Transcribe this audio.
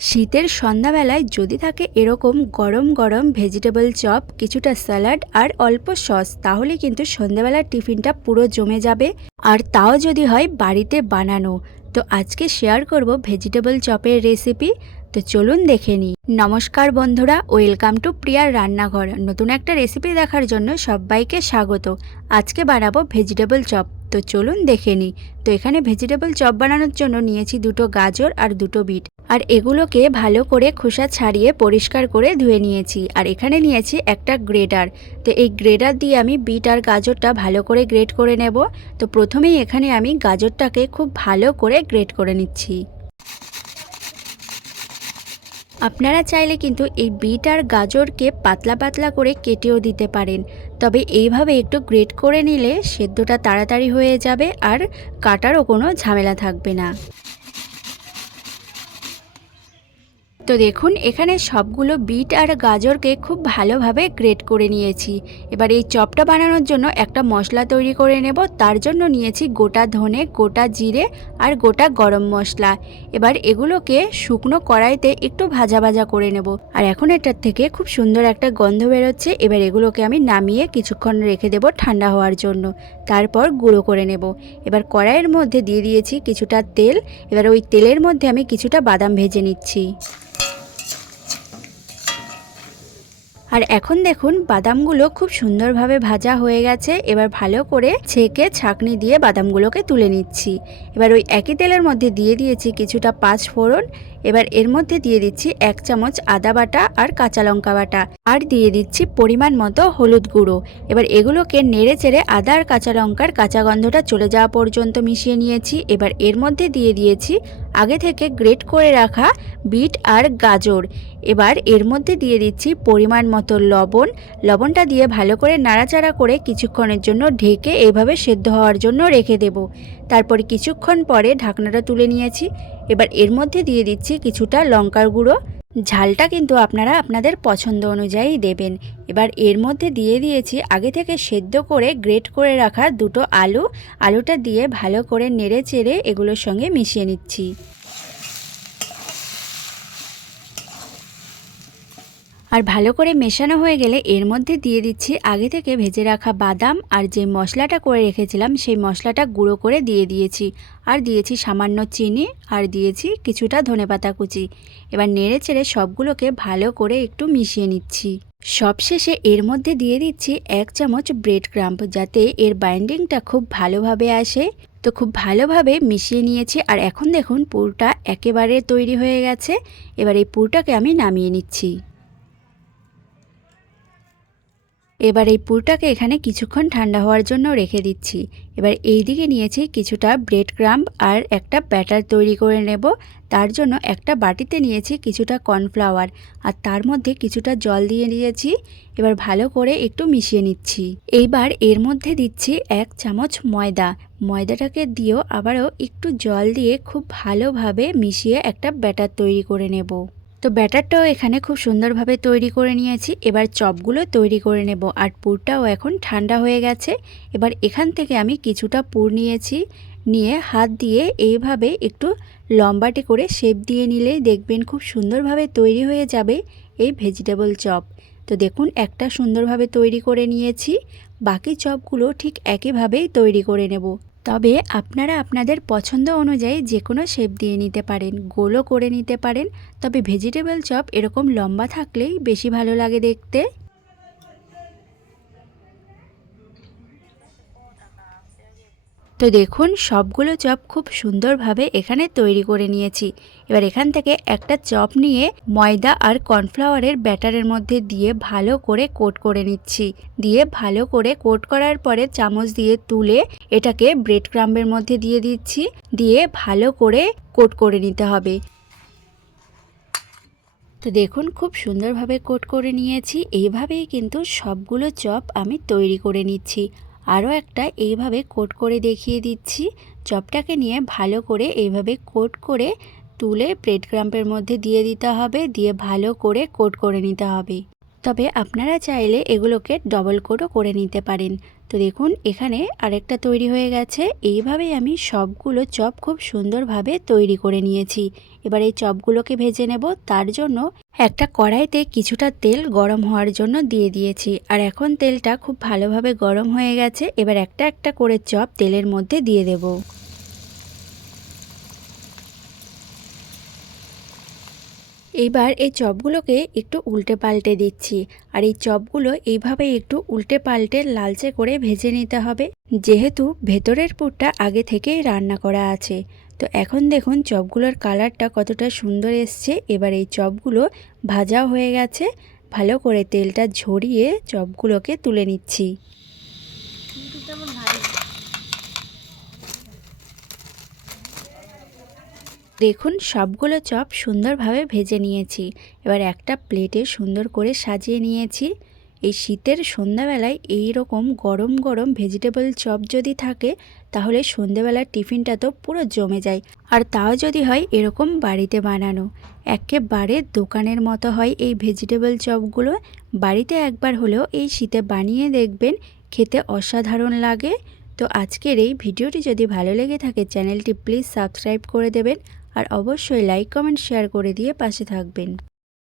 শীতের সন্ধ্যাবেলায় যদি থাকে এরকম গরম গরম ভেজিটেবল চপ কিছুটা স্যালাড আর অল্প সস তাহলে কিন্তু সন্ধ্যাবেলার টিফিনটা পুরো জমে যাবে। আর তাও যদি হয় বাড়িতে বানানো। তো আজকে শেয়ার করব ভেজিটেবল চপের রেসিপি তো চলুন দেখে নিই। নমস্কার বন্ধুরা ওয়েলকাম টু প্রিয়ার রান্নাঘর। নতুন একটা রেসিপি দেখার জন্য সবাইকে স্বাগত। আজকে বানাবো ভেজিটেবল চপ তো চলুন দেখে নিই। তো এখানে ভেজিটেবল চপ বানানোর জন্য নিয়েছি দুটো গাজর আর দুটো বিট। আর এগুলোকে ভালো করে খোসা ছাড়িয়ে পরিষ্কার করে ধুয়ে নিয়েছি। আর এখানে নিয়েছি একটা গ্রেটার তো এই গ্রেটার দিয়ে আমি বিট আর গাজরটা ভালো করে গ্রেট করে নেব। তো প্রথমেই এখানে আমি গাজরটাকে খুব ভালো করে গ্রেট করে নিচ্ছি। আপনারা চাইলে কিন্তু এই বিট আর গাজরকে পাতলা পাতলা করে কেটেও দিতে পারেন। তবে এইভাবে একটু গ্রেট করে নিলে সেদ্ধটা তাড়াতাড়ি হয়ে যাবে আর কাটারও কোনো ঝামেলা থাকবে না। তো দেখুন, এখানে সবগুলো বিট আর গাজরকে খুব ভালোভাবে গ্রেট করে নিয়েছি। এবার এই চপটা বানানোর জন্য একটা মশলা তৈরি করে নেব। তার জন্য নিয়েছি গোটা ধনে, গোটা জিরে আর গোটা গরম মশলা। এবার এগুলোকে শুকনো কড়াইতে একটু ভাজা ভাজা করে নেব। আর এখন এটার থেকে খুব সুন্দর একটা গন্ধ বেরোচ্ছে। এবার এগুলোকে আমি নামিয়ে কিছুক্ষণ রেখে দেব ঠান্ডা হওয়ার জন্য। তারপর গুঁড়ো করে নেব। এবার কড়াইয়ের মধ্যে দিয়ে দিয়েছি কিছুটা তেল। এবার ওই তেলের মধ্যে আমি কিছুটা বাদাম ভেজে নিচ্ছি। আর এখন দেখুন, বাদামগুলো খুব সুন্দরভাবে ভাজা হয়ে গেছে। এবার ভালো করে ছেঁকে ছাঁকনি দিয়ে বাদামগুলোকে তুলে নিচ্ছি। এবার ওই একই তেলের মধ্যে দিয়ে দিয়েছি কিছুটা পাঁচ ফোড়ন এবার এর মধ্যে দিয়ে দিচ্ছি এক চামচ আদা বাটা আর কাঁচা লঙ্কা বাটা। আর দিয়ে দিচ্ছি পরিমাণ মতো হলুদ গুঁড়ো। এবার এগুলোকে নেড়ে চেড়ে আদা আর কাঁচা লঙ্কার কাঁচা গন্ধটা চলে যাওয়া পর্যন্ত মিশিয়ে নিয়েছি। এবার এর মধ্যে দিয়ে দিয়েছি আগে থেকে গ্রেট করে রাখা বিট আর গাজর। এবার এর মধ্যে দিয়ে দিচ্ছি পরিমাণ মতো লবণ। লবণটা দিয়ে ভালো করে নাড়াচাড়া করে কিছুক্ষণের জন্য ঢেকে এইভাবে সেদ্ধ হওয়ার জন্য রেখে দেব। তারপর কিছুক্ষণ পরে ঢাকনাটা তুলে নিয়েছি। এবার এর মধ্যে দিয়ে দিচ্ছি কিছুটা লঙ্কার গুঁড়ো। ঝালটা কিন্তু আপনারা আপনাদের পছন্দ অনুযায়ী দেবেন। এবার এর মধ্যে দিয়ে দিয়েছি আগে থেকে সেদ্ধ করে, গ্রেট করে রাখা দুটো আলু। আলুটা দিয়ে ভালো করে নেড়ে চেড়ে এগুলোর সঙ্গে মিশিয়ে নিচ্ছি। আর ভালো করে মেশানো হয়ে গেলে এর মধ্যে দিয়ে দিচ্ছি আগে থেকে ভেজে রাখা বাদাম আর যে মশলাটা করে রেখেছিলাম সেই মশলাটা গুঁড়ো করে দিয়ে দিয়েছি। আর দিয়েছি সামান্য চিনি আর দিয়েছি কিছুটা ধনেপাতা কুচি। এবার নেড়ে চেড়ে সবগুলোকে ভালো করে একটু মিশিয়ে নিচ্ছি। সবশেষে এর মধ্যে দিয়ে দিচ্ছি এক চামচ ব্রেড ক্রাম্প যাতে এর বাইন্ডিংটা খুব ভালোভাবে আসে। তো খুব ভালোভাবে মিশিয়ে নিয়েছি আর এখন দেখুন পুরটা একেবারে তৈরি হয়ে গেছে। এবার এই পুরটাকে আমি নামিয়ে নিচ্ছি। এবার এই পুরটাকে এখানে কিছুক্ষণ ঠান্ডা হওয়ার জন্য রেখে দিচ্ছি। এবার এই দিকে নিয়েছি কিছুটা ব্রেড ক্রাম্ব আর একটা ব্যাটার তৈরি করে নেব। তার জন্য একটা বাটিতে নিয়েছি কিছুটা কর্নফ্লাওয়ার আর তার মধ্যে কিছুটা জল দিয়ে দিয়েছি। এবার ভালো করে একটু মিশিয়ে নিচ্ছি। এইবার এর মধ্যে দিচ্ছি এক চামচ ময়দা। ময়দাটাকে দিয়েও আবারও একটু জল দিয়ে খুব ভালোভাবে মিশিয়ে একটা ব্যাটার তৈরি করে নেব। তো ব্যাটারটাও এখানে খুব সুন্দরভাবে তৈরি করে নিয়েছি। এবার চপগুলো তৈরি করে নেব আর পুরটাও এখন ঠান্ডা হয়ে গেছে। এবার এখান থেকে আমি কিছুটা পুর নিয়েছি। নিয়ে হাত দিয়ে এইভাবে একটু লম্বাটে করে শেপ দিয়ে নিলেই দেখবেন খুব সুন্দরভাবে তৈরি হয়ে যাবে এই ভেজিটেবল চপ। তো দেখুন, একটা সুন্দরভাবে তৈরি করে নিয়েছি। বাকি চপগুলো ঠিক একইভাবেই তৈরি করে নেব। তবে আপনারা আপনাদের পছন্দ অনুযায়ী যে কোনো শেপ দিয়ে নিতে পারেন, গোলও করে নিতে পারেন। তবে ভেজিটেবল চপ এরকম লম্বা থাকলেই বেশি ভালো লাগে দেখতে। তো দেখুন, সবগুলো চপ খুব সুন্দরভাবে এখানে তৈরি করে নিয়েছি। এবার এখান থেকে একটা চপ নিয়ে ময়দা আর কর্নফ্লাওয়ারের ব্যাটারের মধ্যে দিয়ে ভালো করে কোট করে নিচ্ছি। দিয়ে ভালো করে কোট করার পরে চামচ দিয়ে তুলে এটাকে ব্রেড ক্রাম্বের মধ্যে দিয়ে দিচ্ছি। দিয়ে ভালো করে কোট করে নিতে হবে। তো দেখুন, খুব সুন্দরভাবে কোট করে নিয়েছি। এইভাবেই কিন্তু সবগুলো চপ আমি তৈরি করে নিচ্ছি। আরও একটা এইভাবে কোট করে দেখিয়ে দিচ্ছি। চপটাকে নিয়ে ভালো করে এইভাবে কোট করে তুলে ব্রেড ক্রাম্পের মধ্যে দিয়ে দিতে হবে, দিয়ে ভালো করে কোট করে নিতে হবে। তবে আপনারা চাইলে এগুলোকে ডবল কোটও করে নিতে পারেন। তো দেখুন, এখানে আরেকটা তৈরি হয়ে গেছে। এইভাবেই আমি সবগুলো চপ খুব সুন্দরভাবে তৈরি করে নিয়েছি। এবার এই চপগুলোকে ভেজে নেব। তার জন্য একটা কড়াইতে কিছুটা তেল গরম হওয়ার জন্য দিয়ে দিয়েছি। আর এখন তেলটা খুব ভালোভাবে গরম হয়ে গেছে। এবার একটা একটা করে চপ তেলের মধ্যে দিয়ে দেব। এইবার এই চপগুলোকে একটু উল্টে পাল্টে দিচ্ছি। আর এই চপগুলো এইভাবে একটু উল্টে পাল্টে লালচে করে ভেজে নিতে হবে। যেহেতু ভেতরের পুরটা আগে থেকেই রান্না করা আছে। তো এখন দেখুন চপগুলোর কালারটা কতটা সুন্দর এসছে। এবার এই চপগুলো ভাজাও হয়ে গেছে। ভালো করে তেলটা ঝরিয়ে চপগুলোকে তুলে নিচ্ছি। দেখুন, সবগুলো চপ সুন্দরভাবে ভেজে নিয়েছি। এবার একটা প্লেটে সুন্দর করে সাজিয়ে নিয়েছি। এই শীতের সন্ধ্যাবেলায় এই রকম গরম গরম ভেজিটেবল চপ যদি থাকে, তাহলে সন্ধ্যেবেলার টিফিনটা তো পুরো জমে যায়। আর তাও যদি হয়, এরকম বাড়িতে বানানো। একেবারে দোকানের মতো হয় এই ভেজিটেবল চপগুলো। বাড়িতে একবার হলেও এই শীতে বানিয়ে দেখবেন, খেতে অসাধারণ লাগে। তো আজকের এই ভিডিওটি যদি ভালো লেগে থাকে, চ্যানেলটি প্লিজ সাবস্ক্রাইব করে দেবেন। আর অবশ্যই লাইক কমেন্ট শেয়ার করে দিয়ে পাশে থাকবেন।